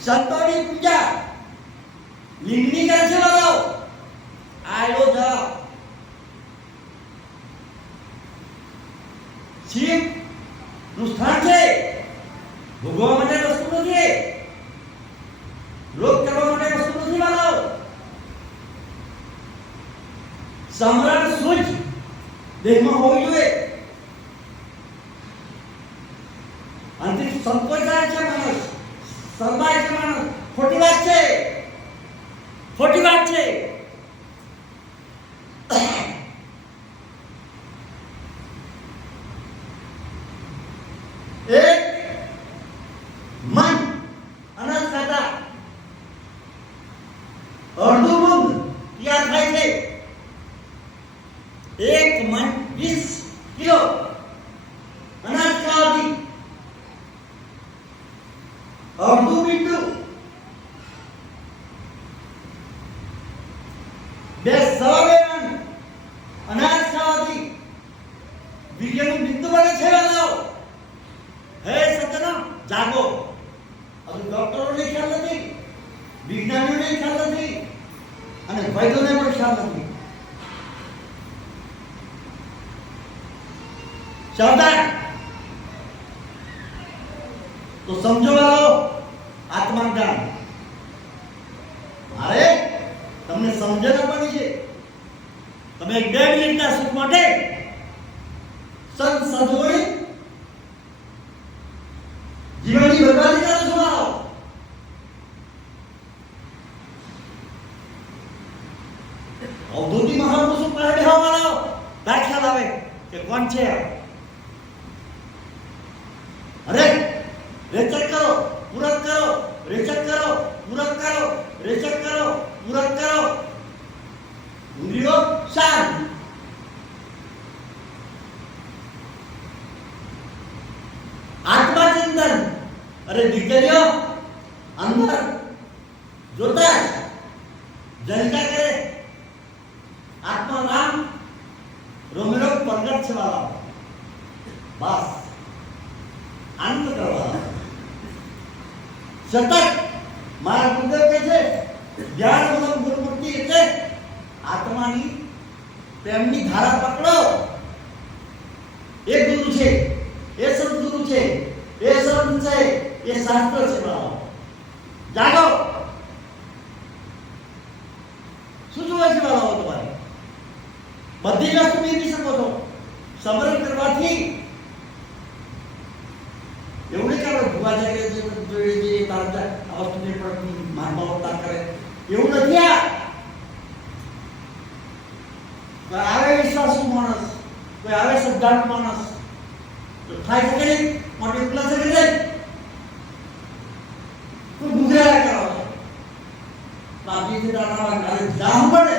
સંતોની પૂજા લિંગની કરે છે વાળો આયો જાઓ શિવ નું સ્થાન છે ભોગવવા માટે વસ્તુ નથી રોગ કરવા માટે વસ્તુ નથી વાળો સમ્રાટ સૂજ દેહમાં હોવી જોઈએ અંતિમ સંકોચાય છે માણસ સર્વાય છે માણસ ખોટી વાત છે એક મન અનાજ ખાતા અડધું મન યાદ થાય છે એક મન 20 કિલો અનાજ ખાવાથી અડધું મીઠું બે સવા બે મન અનાજ ખાવાથી વીર્યનું બિંદુ બને છે વાળો હે સજ્જનો જાગો હવે ડોક્ટરોને ખ્યાલ નથી વિજ્ઞાનીઓને ખ્યાલ નથી અને વૈદ્યોને પણ ખ્યાલ નથી સાવધાન તો સમજો વાળો આત્મજ્ઞાન મારે તમને સમજણ આપવાની છે તમે 2 મિનિટના સુખ માટે સંસદોની જીવનની બરબાદી કરો છો વાળો અવધૂતી મહાપુરુષો પાસે બેહવા વાળો દાખલા લાવે કે કોણ છે અરે રેચક કરો પૂરક કરો રેચક કરો પૂરક કરો રેચક કરો પૂરક કરો ઇન્દ્રિયો શાંત આત્મચિંતન અરે દીકરીઓ અંદર જોતા જનતા કરે આત્મારામ રોમેરો પ્રગટ છે વાળા બસ આનંદ કરવા સતત મારા ગુરુદેવ કહે છે ધ્યાન મનન ગુરુમૂર્તિ એટલે આત્માની પ્રેમની ધારા પકડો એ ગુરુ છે એ સદગુરુ છે એ સંત છે એ શાસ્ત્ર છે બાળકો જાગો શું જોવે છે બાળકો તમારે બધી વસ્તુ મેળવી શકો છો સમરણ કરવાથી એવું નહીં કે ભૂવા જાય કે જોઈએ તારતા આ વસ્તુને પણ માનવતા કરે એવું નથી કોઈ આવે વિશ્વાસુ માણસ કોઈ આવે શ્રદ્ધાળુ માણસ તો થાય શકે નહીં મોટી પ્લસ કરી જાય કોઈ ગુજરા કરો બાપીથી દાદા જામ પડે